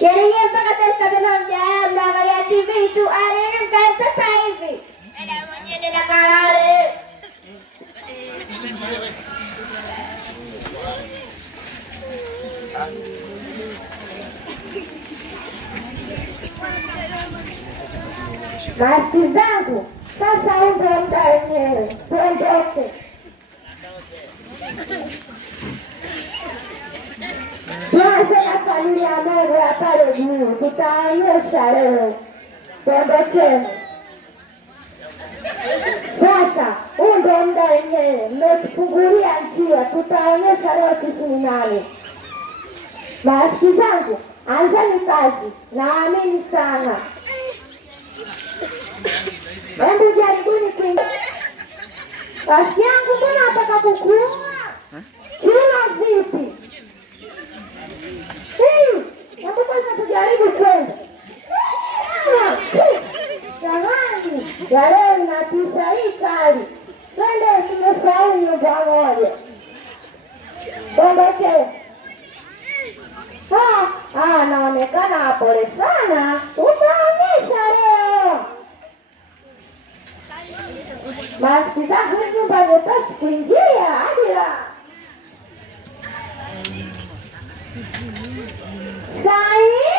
Yaani yeye mpaka sasa tena mnaangalia TV tu, anaenda sasa hivi. Dada mwenyewe dada kalale. Basi zangu sasa uje muda wenyewe, tuondoke. Tuanze na familia moja ya pale juu, tutaonyesha leo. Tuondokeni sasa, huu ndio muda wenyewe, mmetufungulia njia, tutaonyesha leo sisi ni nani. Basi zangu anzeni kazi, naamini sana. Hebu jaribuni kuingia. Basi yangu mbona nataka kukua? Kila vipi? Hebu kwanza tujaribu kwenda. Jamani, ya leo inatisha hii kali. Twende tumesahau nyumba moja. Tuondoke. Naonekana pole sana. Utaonyesha leo. Basi sasa nyumba nyepesi kuingia Adila. Saidi.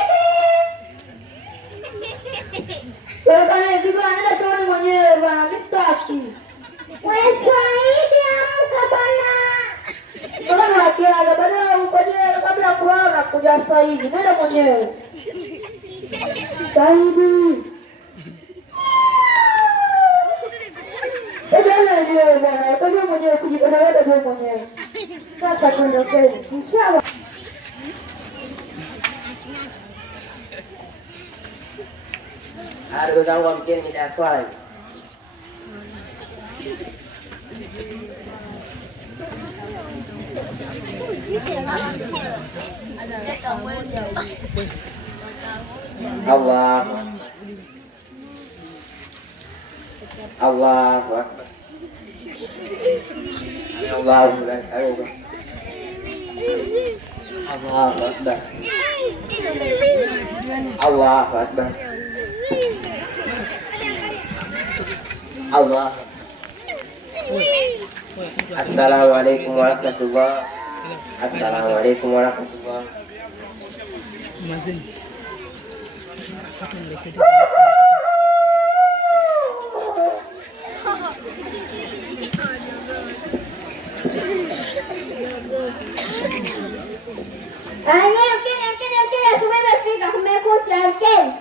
Wewe kana hivi bwana, tuone mwenyewe bwana, mtaki. Wewe Saidi amka bwana. Bwana akiaga bwana ukoje kabla kulala kuja Saidi. Nenda mwenyewe. Saidi. Kwa mwenyewe kujipenda wewe ndio mwenyewe. Sasa tuondokeni. Inshallah. Ndugu zangu amkeni mida swali. Allahu Akbar. Allahu Akbar. Allahu Akbar. Allahu Akbar. Allah. Assalamualaikum warahmatullahi. Assalamualaikum warahmatullahi. Mkeni asubuhi imefika, kumekucha mkeni.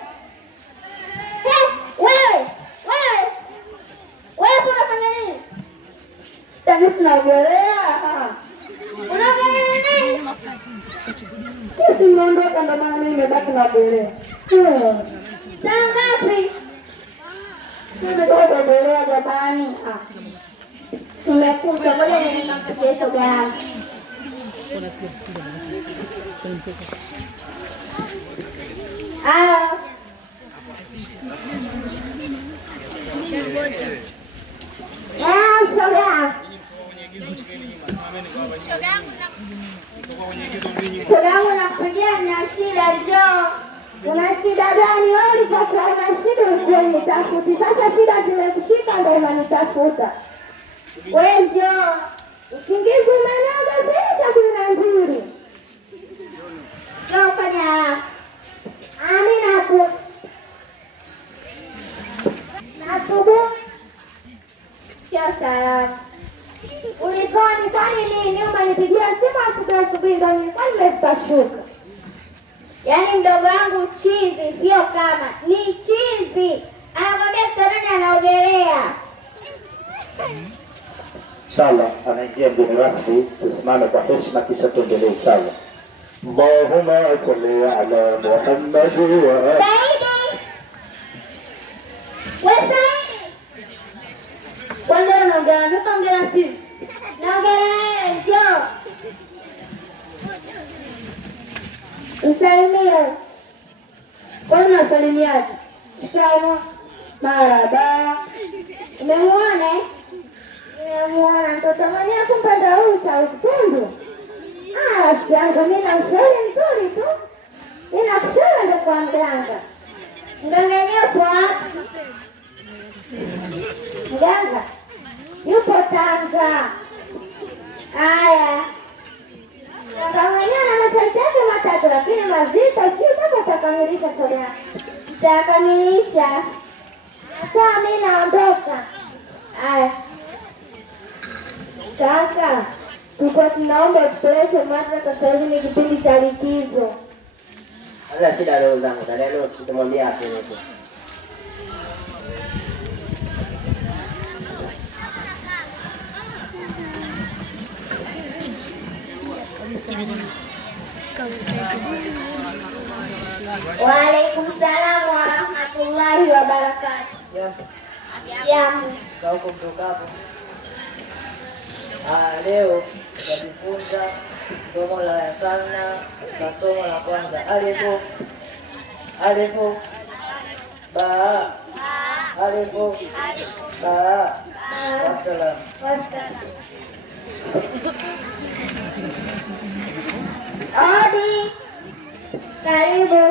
Wewe unafanya nini? Tani tunaogelea. Unaogelea nini? Sisi mnaondoka ndo maana mimi nimebaki naogelea. Saa ngapi? Nimetoka kuogelea jamani. Tumekuja ngoja nikampikie soga yangu. Shoga yangu nakupigia na shida njoo. Una shida gani wewe? Ulipata na shida usinitafuti. Sasa shida zimekushika ndio unanitafuta. Wewe njoo. Usingizi umenoga sasa kuna nzuri. Njoo fanya haraka. Amina hapo. Asubuhi. Sio salama. Ulikoni kwani nini? Umenipigia simu asubuhi ndio nilikuwa nimeshuka. Yaani mdogo wangu chizi, sio kama ni chizi. Anakwambia kitandani anaogelea. Inshallah anaingia mgeni rasmi, tusimame kwa heshima kisha tuendelee inshallah. Allahumma salli ala Muhammad wa Saidi. Wewe Saidi. Kwanza unaongea, unaongea simu. Naongea njoo. Msalimie. Kwanza salimiaje? Shikamoo. Marhaba. Umemuona? Nimemuona mtoto mwenyewe kumpanda huyu cha utundu. Siangu mimi na ushauri mzuri tu. Ninakushauri ndo kwa mganga. Mganga yenyewe upo wapi? Mganga yupo Tanga. Haya, mganga mwenyewe ana masharti yake matatu, lakini mazito. Sio kama utakamilisha swali yako. Utakamilisha. Sasa mimi naondoka. Haya kaka, tulikuwa tunaomba tupeleke madrasa, sasa hivi ni kipindi cha likizo. Hata shida leo zangu, na leo tutamwambia hapo hapo. Wa alaikum salaam wa rahmatullahi wa barakatuh. Jambo. Kauko kutoka hapo. Leo tutajifunza somo la sana na somo la kwanza. Alifu ba alifu ba wassalam. Odi, karibu.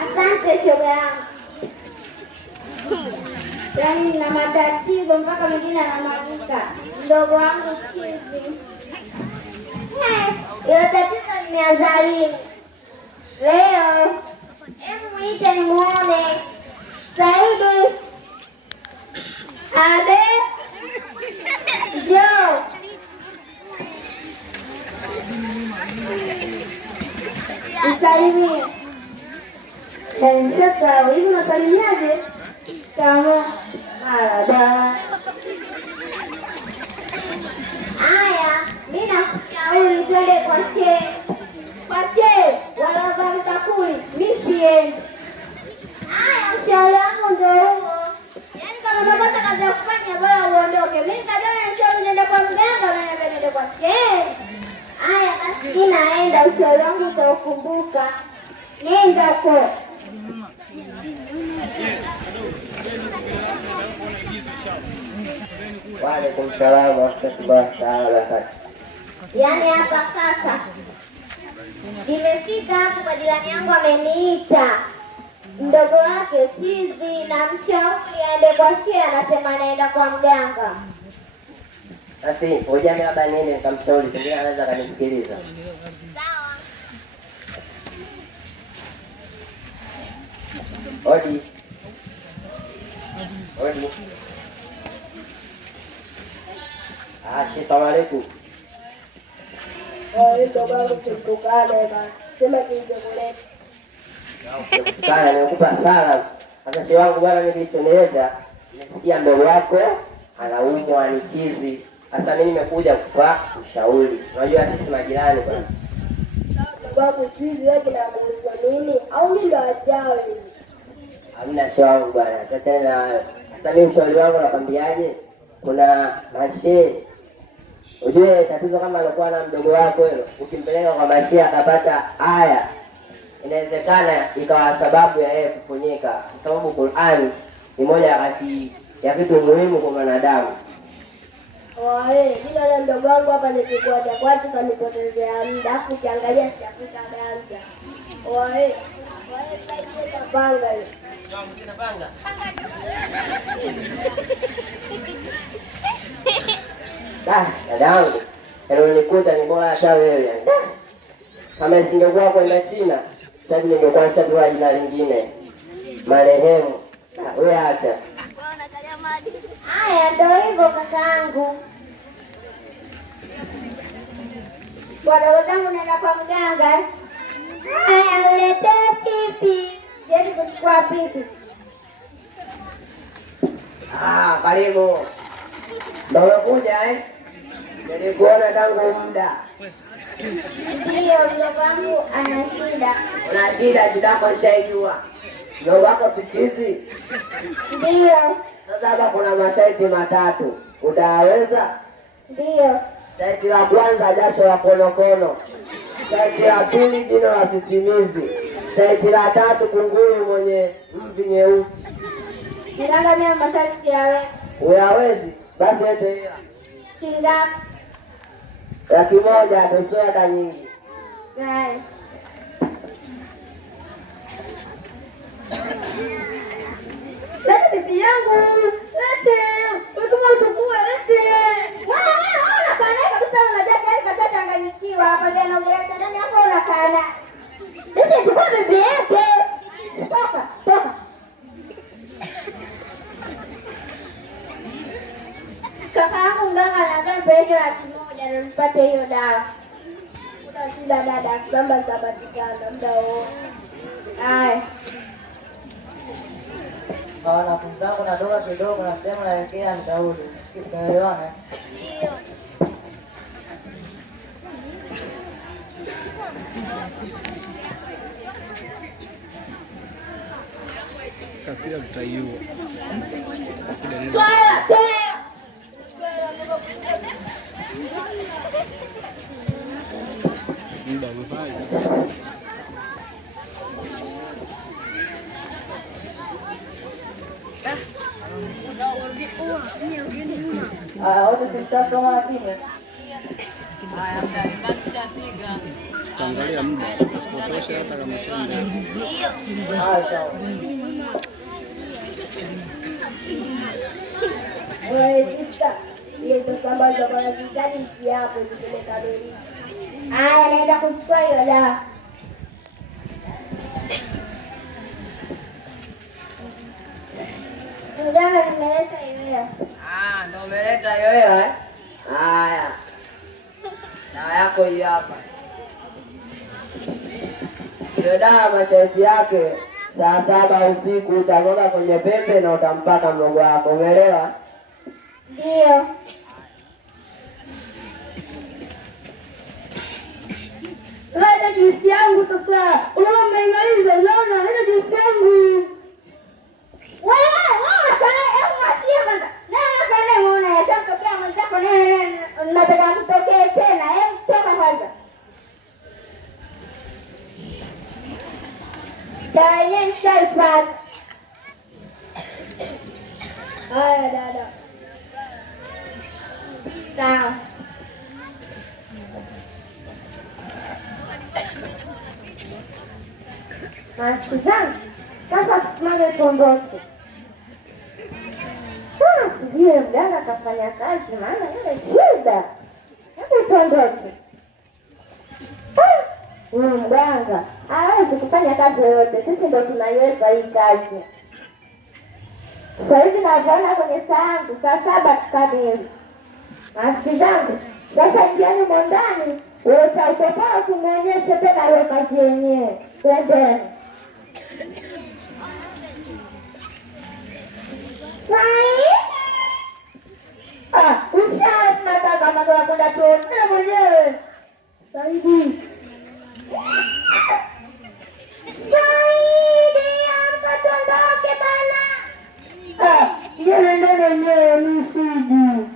Asante shoga yangu. Yaani nina matatizo mpaka mwingine anamwagika. Mdogo wangu chizi. Hilo tatizo limeanza lini? Leo. Hebu mwite nimuone. Saidi. Abe. Njoo. Msalimie. Sasa hivi nasalimiaje? Kama marada. Haya, mimi nakushauri twende kwa shehe. Kwa shehe wala mtakuli, mimi siendi. Haya, ushauri wangu ndio huo. Yaani kama unapata kazi ya kufanya bora uondoke. Mimi kabla nishauri niende kwa mganga na niende kwa shehe. Haya, basi naenda, ushauri wangu utaukumbuka. Nenda kwa Wa alaikum salaam wa rahmatullahi ta'ala wa barakatuh. yaani hapa kaka, nimefika hapo kwa jirani yangu ameniita, mdogo wake chizi, na mshauri aende kwa shehe, anasema anaenda kwa mganga. Basi ujame hapa nini nikamshauri, pengine anaweza kanisikiliza. Sawa. Odi. Assalamu alaikum. Sana nimekupa sala. Sasa shehe wangu bwana, nilichoneleza nimesikia mdogo wako anaumwa ni chizi. Sasa mimi nimekuja kukupa ushauri. Unajua sisi majirani bwana. Babu chizi yake na muhusu nini? Au mimi ndo achawi? Hamna shehe wangu bwana. Sasa na sasa mimi ushauri wangu nakwambiaje? Kuna mashehe. Ujue tatizo kama alikuwa na mdogo wako hilo, ukimpeleka kwa mashehe akapata haya, inawezekana ikawa sababu ya yeye kufunyika, kwa sababu Qur'an ni moja kati ya vitu muhimu kwa mwanadamu. Bila mdogo wangu hapa nikikuacha kwatu kanipotezea muda, afu ukiangalia sijafika ganja. Sasa tapanga hiyo. Dadangu, nilikuta ni bora hata wewe yani. Kama isingekuwa kwenda China, sasa ningekuwa nishapewa jina lingine. Marehemu. Wewe acha. Haya ndio hivyo kakaangu. Wadogo zangu naenda kwa mganga. Haya uletee pipi. Jeni kuchukua pipi. Karibu. Ndio umekuja nilikuona tangu muda. Ndio mdogo wangu ana shida. Una shida yako nishaijua. Mdogo wako sichizi. Ndio. Sasa hapa kuna masharti matatu. Utaweza? Ndio. Sharti la kwanza, jasho la konokono. Sharti la pili, jino la sisimizi. Sharti la tatu, kunguru mwenye mvi nyeusi. Nilanga mimi masharti yawe. Uyawezi? Basi ete hela. Shingapi? 100,000, tusoe hata nyingi. Gani? Lete bibi yangu. Lete. Utuma utukue lete. Wewe unakaa kabisa unajua gari kabisa changanyikiwa. Hapa ndio anaongelea nani hapo unakaa. Lete chukua bibi yake. Toka. Kaka yangu mganga anaambia nipeleke 1,000 ndio nipate hiyo dawa. Utashinda dada, samba zitapatikana muda wote. Haya. Wanafunzi zangu natoka kidogo na sehemu naelekea nitarudi. Tunaelewana? Ndio. Kasida tutaiua. Muda umefanya. Wote tumeshasoma kimya. Tutaangalia muda usipotoshe hata kama sio muda. Sawa. Wewe sister, ile sasa za bwana sitani mti hapo tupeleka lori. Haya naenda kuchukua hiyo dawa. Mganga nimeleta hiyo. Ndio umeleta hiyo eh? Haya. Dawa yako hii hapa. Hiyo dawa masharti yake saa 7 usiku utagonga kwenye pepe na utampaka mdogo wako. Umeelewa? Ndio. Leta juisi yangu sasa. Unaona mmeimaliza, unaona? Leta juisi yangu. Wewe, hebu mwachie kwanza. Nani unaona yashatokea mwenzako nini nataka mtokee tena. Hebu toka kwanza. Dawa yenyewe nishaipata. Haya dada. Sawa. Marafiki zangu, sasa tusimame tuondoke. Sijui mganga akafanya kazi, maana ile shida. Hebu tuondoke. Huyu mganga hawezi kufanya kazi yoyote, sisi ndo tunaiweza hii kazi. Sasa hivi naona kwenye saa yangu saa 7 kamili. Marafiki zangu, sasa jioni mondani uocha utopaa kumuonyeshe tena hiyo kazi yenyewe. Twendeni. Nataka mambo ya kwenda tuone mwenyewe. Saidi. Saidi, amka tuondoke bana. Ndio mwenyewe nisiji.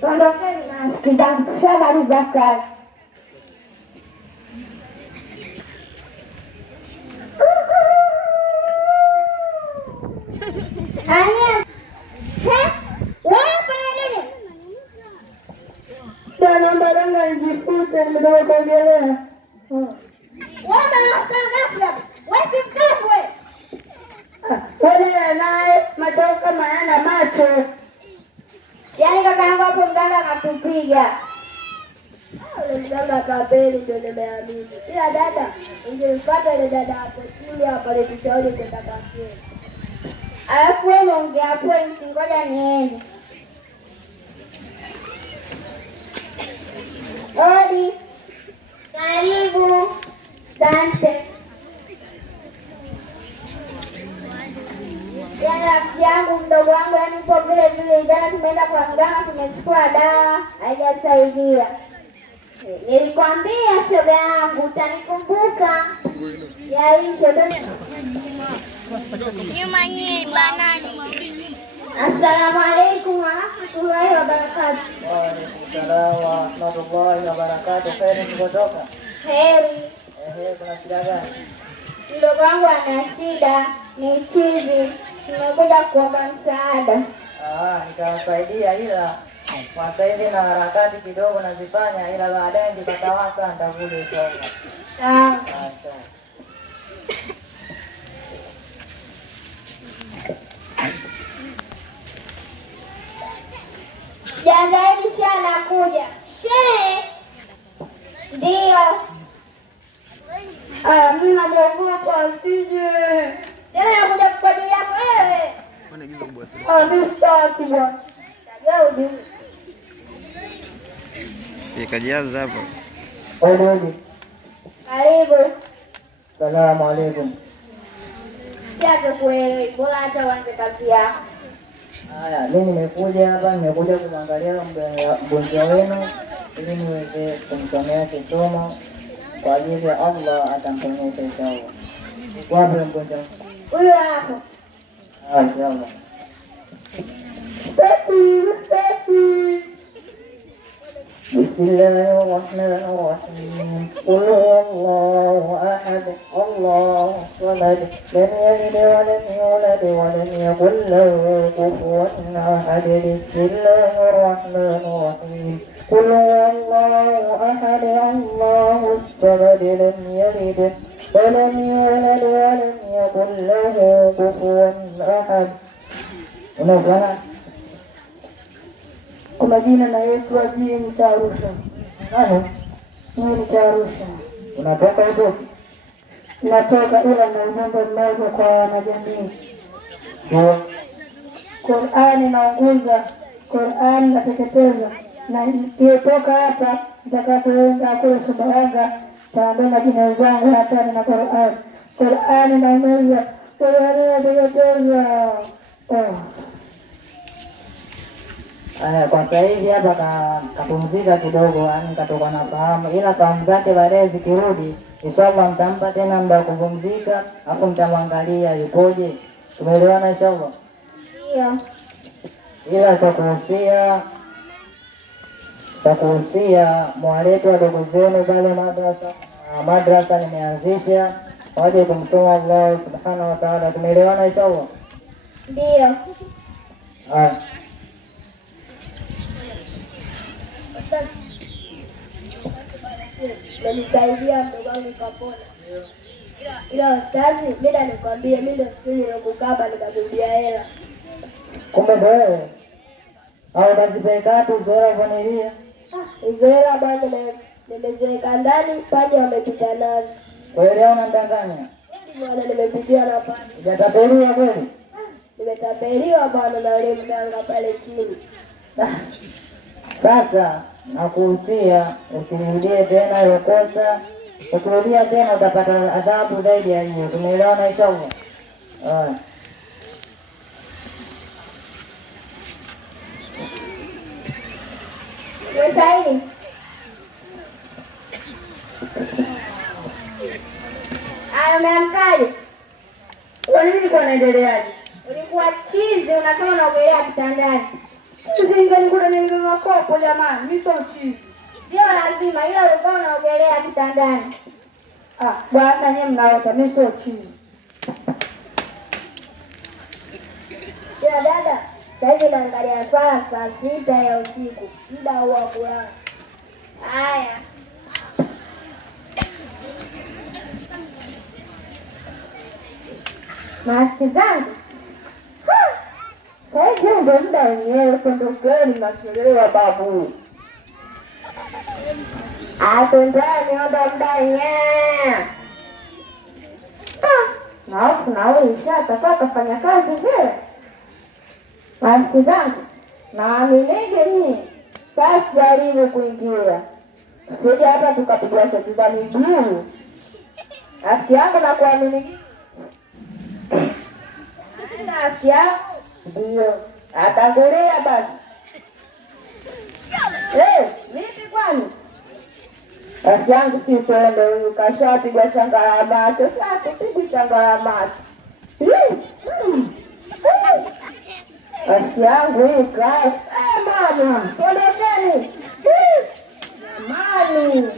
Tuondokeni na kidangu tushamaliza kazi. Anya. Wewe fanya nini? Sana mbaranga nijifute ndio kuongelea. Wewe unasema ngapi? Wewe sifikwe. Wewe naye matoka maana macho. Yaani kaka yangu hapo mganga akatupiga. Ule mganga kapeli ndio nimeamini. Ila dada, ungefuata ile dada hapo chini hapa ile tushauri kwenda kafeni. Alafu wewe ongea point, ngoja niende. Odi. Karibu. Asante. Rafiki yangu mdogo wangu yupo vile vile, jana tumeenda kwa mganga tumechukua dawa haijasaidia. Nilikwambia shoga yangu utanikumbuka. Yaisho nyuma nyie banani. Assalamu alaykum wa rahmatullahi wa barakatuh. Wa alaykum salaam wa rahmatullahi wa barakatuh. Kheri kutoka. Kheri. Kuna shida gani? Mdogo wangu ana shida, ni chizi. Nimekuja kuomba msaada. Nitamsaidia ila kwa sasa hivi na harakati kidogo nazifanya, ila baadaye nikipata wasa nitakuja tena. Sawa. Jangaeni Shehe anakuja. Shehe. Ndio. Mimi namuogopa asije. Tena anakuja kwa ajili yako wewe. Mbona giza kubwa sana? Mimi sitaki bwana. Tajao Si kajaza hapo. Odi. Karibu. Salamu alaykum. Siape kuelewi. Bora hata uanze kazi yako. Haya, mimi nimekuja kumwangalia mgonjwa wenu ili niweze kumsomea kisomo kwa ajili ya Allah atamponyesha inshallah. Wapi mgonjwa? Huyo hapo. Inshallah. Safi. بسم الله الرحمن الرحيم قل هو الله أحد الله الصمد لم يلد ولم يولد ولم يكن له كفوا أحد بسم الله الرحمن الرحيم قل هو الله أحد الله الصمد لم يلد ولم يولد ولم يكن له كفوا أحد. Unaona? Kwa majina naitwa Jim Tarusha. Nani? Mimi ni Tarusha. Unatoka hapo? Natoka ila na ujumbe mmoja kwa wanajamii. Qur'ani naongoza, Qur'ani nateketeza. Na nitoka hapa nitakapoenda kule Sumbawanga, taambia majina zangu hatari na Qur'ani. Qur'ani naongoza, Qur'ani nateketeza. Kwa sasa hivi hapa kapumzika kidogo, yani katoka na fahamu, ila fahamu zake baadaye zikirudi, inshallah mtampa tena muda wa kupumzika, hapo mtamwangalia yupoje. Tumeelewana inshallah? Ndio. Ila cha kuhusia mwalete wadogo zenu pale madrasa nimeanzisha waje kumsoma Allah subhanahu wa ta'ala. Tumeelewana inshallah? Ndio. Menisaidia mdogo wangu kapona. Ila ustazi, mimi nikwambie, mimi ndio siku ile nikukaba nikakurudia hela. Kumbe ndio wewe? Au unazipeleka wapi zoea vanilia? Hizo hela bwana nimeziweka ndani, paja wamepita nazo. Wewe leo unandanganya? Bwana nimepitia na paja. Hujatapeliwa kweli? Nimetapeliwa bwana na yule mganga pale chini. Sasa nakuhusia usirudie tena hilo kosa. Ukirudia tena utapata adhabu zaidi ya hiyo. Tumeelewana inshallah? Wewe umeamkaje? Kwa nini kwa naendeleaje? Ulikuwa chizi unasema unaogelea kitandani. Singeni kuna nyingi makopo jamani, mimi sio chizi. Sio lazima, ila ulikuwa unaogelea kitandani. Bwana nyinyi mnaota, mimi sio chizi. Ya dada, sasa hivi naangalia saa 6 ya usiku. Muda wa kulala. Haya. Maski zangu. Sasa hivi ndio muda wenyewe, ondokeni mnachelewa babu. Atendeni onda muda wenyewe. Na wewe ishatakaa kufanya kazi vile. Maski zangu. Naaminije nini? Sasa jaribu kuingia. Sije hata tukapigwa shoti za miguu. Afya yangu na kuamini. Na afya ndio. Atangulia basi. Vipi kwani? Afya yangu si pende huyu kashapigwa changa ya macho. Sasa tupigwe changa ya macho. Afya yangu hii kai. Mama, ondokeni. Jamani.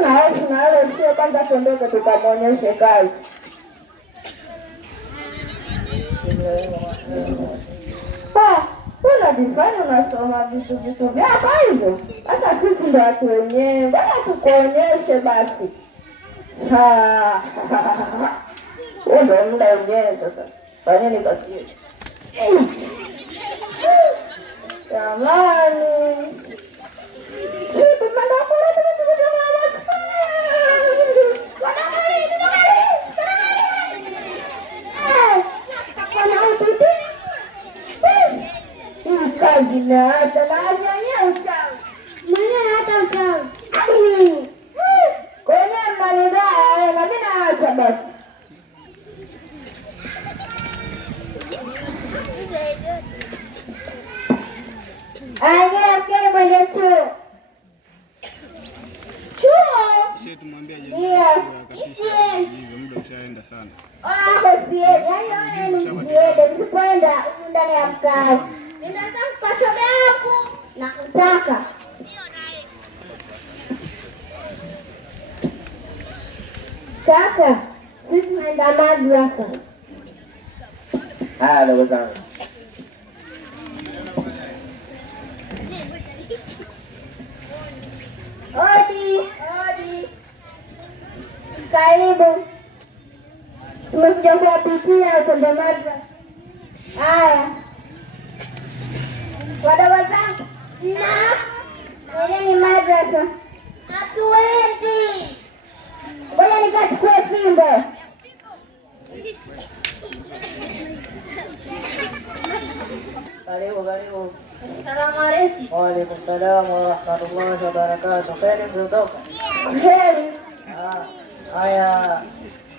Na ile sio kwanza tuondoke tukamwonyeshe kazi. Unajifanya unasoma vitu vyako hivyo. Sasa sisi ndio watu wenyewe. Ngoja tukuonyeshe basi. Huo ndio muda wenyewe sasa. Fanyeni basi. Jamani. Kazi na hata mwenyewe uchawi. Mwenyewe hata uchawi. Kwenye mnanidai na mimi naacha basi. Aya, mkeni mwende chuo. Chuo? Ndio. Muda ushaenda sana. Yaani msiende, msipoenda ndani ya mkazi. Nitaanza kwa shoga yangu na kutaka. Kaka, sisi tunaenda madrasa. Haya ndugu zangu. Odi. Karibu. Tumekuja kuwapitia kwenda madrasa. Haya. Wadogo zangu. Ni madrasa. Hatuendi. Ngoja nikachukue fimbo. Karibu. Asalamu alaykum. Wa alaykum salaam wa rahmatullahi wa barakatuh. Kheri kutoka. Heri. Haya.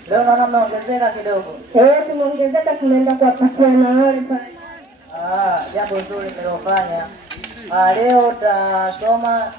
Leo naona mnaongezeka kidogo. Tumeongezeka, tunaenda kuwapatia na wale pale. Jambo zuri mlilofanya. Leo utasoma